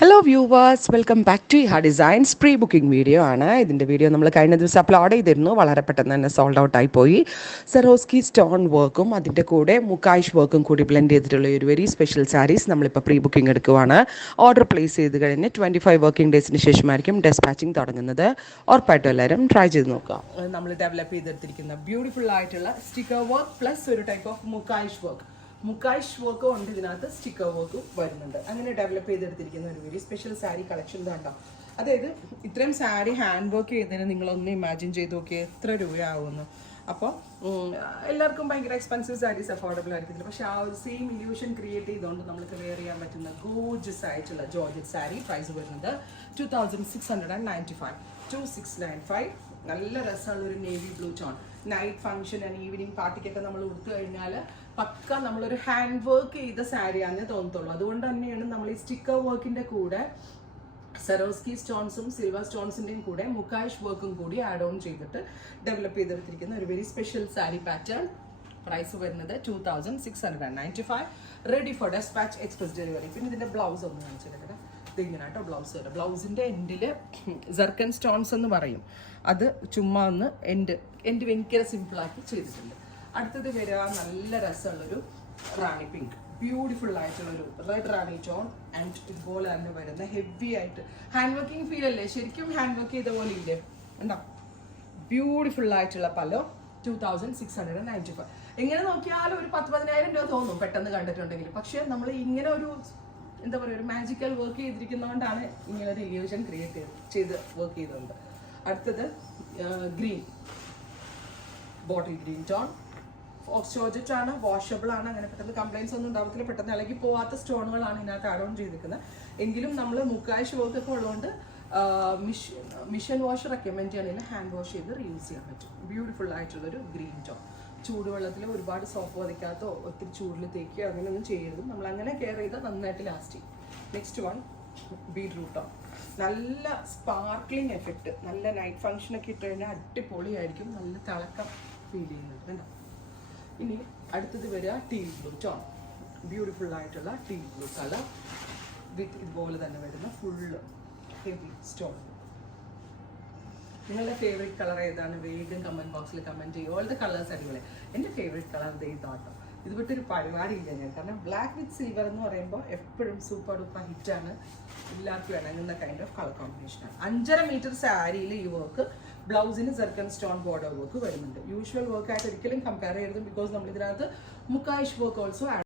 Hello viewers, welcome back to Iha Designs. Pre booking video ആണ്. ഇതിൻ്റെ video നമ്മൾ കഴിഞ്ഞ ദിവസം അപ്ലോഡ് ചെയ്തിരുന്നു. വളരെ പെട്ടെന്ന് തന്നെ സോൾഡ് ഔട്ട് ആയിപ്പോയി. സെറോസ്കി സ്റ്റോൺ വർക്കും അതിൻ്റെ കൂടെ മുക്കായിഷ് വർക്കും കൂടി ബ്ലെൻഡ് ചെയ്തിട്ടുള്ള ഒരു വെരി സ്പെഷ്യൽ സാരീസ് നമ്മളിപ്പോൾ പ്രീ ബുക്കിംഗ് എടുക്കുവാണ്. ഓർഡർ പ്ലേസ് ചെയ്ത് കഴിഞ്ഞ് 25 വർക്കിംഗ് ഡേയ്സിന് ശേഷമായിരിക്കും ഡെസ്പാച്ചിങ് തുടങ്ങുന്നത്. ഉറപ്പായിട്ടും എല്ലാവരും ട്രൈ ചെയ്ത് നോക്കാം. നമ്മൾ ഡെവലപ്പ് ചെയ്തെടുത്തിരിക്കുന്ന ബ്യൂട്ടിഫുൾ ആയിട്ടുള്ള സ്റ്റിക്കർ വർക്ക് പ്ലസ് ഒരു ടൈപ്പ് ഓഫ് മുക്കായിഷ് വർക്ക്. മുക്കായിഷ് വർക്കും ഉണ്ട്, ഇതിനകത്ത് സ്റ്റിക്കർ വർക്കും വരുന്നുണ്ട്. അങ്ങനെ ഡെവലപ്പ് ചെയ്തെടുത്തിരിക്കുന്ന ഒരു വെരി സ്പെഷ്യൽ സാരി കളക്ഷൻ ഇതാണ്ടോ. അതായത് ഇത്രയും സാരി ഹാൻഡ് വർക്ക് ചെയ്യുന്നതിന് നിങ്ങളൊന്ന് ഇമാജിൻ ചെയ്ത് നോക്കിയാൽ എത്ര രൂപയാവുമെന്ന്. അപ്പോൾ എല്ലാവർക്കും ഭയങ്കര എക്സ്പെൻസീവ് സാരീസ് അഫോർഡബിൾ ആയിരിക്കത്തില്ല. പക്ഷേ ആ ഒരു സെയിം ഇല്യൂഷൻ ക്രിയേറ്റ് ചെയ്തുകൊണ്ട് നമുക്ക് വെയർ ചെയ്യാൻ പറ്റുന്ന ഗോർജസ് ആയിട്ടുള്ള ജോർജറ്റ് സാരി പ്രൈസ് വരുന്നത് 2695 2695. നല്ല രസമുള്ള ഒരു navy blue tone. Night function and evening പാർട്ടിക്കൊക്കെ നമ്മൾ കൊടുത്തു കഴിഞ്ഞാൽ പക്ക നമ്മളൊരു ഹാൻഡ് വർക്ക് ചെയ്ത സാരിയാണെന്ന് തോന്നത്തുള്ളൂ. അതുകൊണ്ട് തന്നെയാണ് നമ്മൾ ഈ സ്റ്റിക്കർ വർക്കിൻ്റെ കൂടെ സെറോസ്കി സ്റ്റോൺസും സിൽവർ സ്റ്റോൺസിൻ്റെയും കൂടെ മുക്കായിഷ് വർക്കും കൂടി ആഡ് ഓൺ ചെയ്തിട്ട് ഡെവലപ്പ് ചെയ്തെടുത്തിരിക്കുന്ന ഒരു very special sari pattern. Price വരുന്നത് 2695. Ready for dispatch, express delivery. പിന്നെ ഇതിൻ്റെ ബ്ലൗസ് ഒന്ന് കാണിച്ചിട്ട് ഇതിങ്ങനായിട്ടോ ബ്ലൗസ് വരും. ബ്ലൗസിൻ്റെ എൻഡിൽ സർക്കൻ സ്റ്റോൺസ് എന്ന് പറയും. അത് ചുമ്മാ ഒന്ന് എൻഡ് ഭയങ്കര സിമ്പിളാക്കി ചെയ്തിട്ടുണ്ട്. അടുത്തത് വരിക നല്ല രസമുള്ളൊരു റാണി പിങ്ക്, ബ്യൂട്ടിഫുൾ ആയിട്ടുള്ളൊരു റെഡ് റാണി ടോൺ ആൻഡ് ഇതുപോലെ തന്നെ വരുന്ന ഹെവി ആയിട്ട് ഹാൻഡ് വർക്കിംഗ് ഫീൽ അല്ലേ, ശരിക്കും ഹാൻഡ് വർക്ക് ചെയ്ത പോലെ ഇല്ലേ ഉണ്ടോ. ബ്യൂട്ടിഫുൾ ആയിട്ടുള്ള പല്ലോ 2695. എങ്ങനെ നോക്കിയാലും ഒരു 10,000 രൂപ തോന്നും പെട്ടെന്ന് കണ്ടിട്ടുണ്ടെങ്കിൽ. പക്ഷേ നമ്മൾ ഇങ്ങനെ ഒരു എന്താ പറയുക, ഒരു മാജിക്കൽ വർക്ക് ചെയ്തിരിക്കുന്നതുകൊണ്ടാണ് ഇങ്ങനെ ഒരു ഇല്യൂഷൻ ക്രിയേറ്റ് ചെയ്ത് വർക്ക് ചെയ്തതുകൊണ്ട്. അടുത്തത് green, bottle green tone. Georgette ആണ്, വാഷബിൾ ആണ്, അങ്ങനെ പെട്ടെന്ന് കംപ്ലൈൻസ് ഒന്നും ഉണ്ടാവത്തില്ല. പെട്ടെന്ന് ഇളകി പോവാത്ത സ്റ്റോണുകളാണ് ഇതിനകത്ത് ആഡ് ഓൺ ചെയ്തിരിക്കുന്നത്. എങ്കിലും നമ്മൾ മുക്കായിഷ് വർക്ക് ഒക്കെ ഉള്ളതുകൊണ്ട് മിഷൻ വാഷ് റെക്കമെൻഡ് ചെയ്യണമെങ്കിൽ ഹാൻഡ് വാഷ് ചെയ്ത് റീയൂസ് ചെയ്യാൻ പറ്റും. ബ്യൂട്ടിഫുൾ ആയിട്ടുള്ളൊരു ഗ്രീൻ ടോൺ. ചൂടുവെള്ളത്തിൽ ഒരുപാട് സോപ്പ് പതിക്കാത്തോ ഒത്തിരി ചൂടിൽ തേക്കുകയോ അങ്ങനെയൊന്നും ചെയ്യരുത്. നമ്മൾ അങ്ങനെ കെയർ ചെയ്താൽ നന്നായിട്ട് ലാസ്റ്റ് ചെയ്യും. Next one beetroot tone. നല്ല സ്പാർക്ലിംഗ് എഫക്റ്റ്, നല്ല നൈറ്റ് ഫംഗ്ഷനൊക്കെ ഇട്ട് കഴിഞ്ഞാൽ അടിപൊളിയായിരിക്കും. നല്ല തിളക്കം ഫീൽ ചെയ്യുന്നുണ്ട് കേട്ടോ. ഇനി അടുത്തത് വരിക ടീൽ ബ്ലൂ ടോൺ. ബ്യൂട്ടിഫുൾ ആയിട്ടുള്ള ടീൽ ബ്ലൂ കളർ വിത്ത് ഇതുപോലെ തന്നെ വരുന്ന ഫുള്ള് ഹെവി സ്റ്റോൺ. നിങ്ങളുടെ ഫേവറേറ്റ് കളർ ഏതാണ്? വേഗം കമൻറ്റ് ബോക്സിൽ കമൻറ്റ് ചെയ്യും. ഓൾ ദ കളേഴ്സ് അടിപൊളി. എൻ്റെ ഫേവറേറ്റ് കളർ ഇതാട്ടോ. ഇത് വിട്ടൊരു പരിപാടിയില്ല ഞാൻ. കാരണം ബ്ലാക്ക് വിത്ത് സിൽവർ എന്ന് പറയുമ്പോൾ എപ്പോഴും സൂപ്പർ ഡൂപ്പർ ഹിറ്റാണ്. എല്ലാവർക്കും ഇണങ്ങുന്ന കൈൻഡ് ഓഫ് കളർ കോമ്പിനേഷനാണ്. 5.5 മീറ്റർ സാരിയിൽ ഈ വർക്ക്, ബ്ലൗസിന് സർക്കൻ സ്റ്റോൺ ബോർഡർ വർക്ക് വരുന്നുണ്ട്. യൂഷ്വൽ വർക്കായിട്ട് ഒരിക്കലും കമ്പയർ ചെയ്യരുത്. ബിക്കോസ് നമ്മൾ ഇതിനകത്ത് മുക്കായിഷ് വർക്ക് ഓൾസോ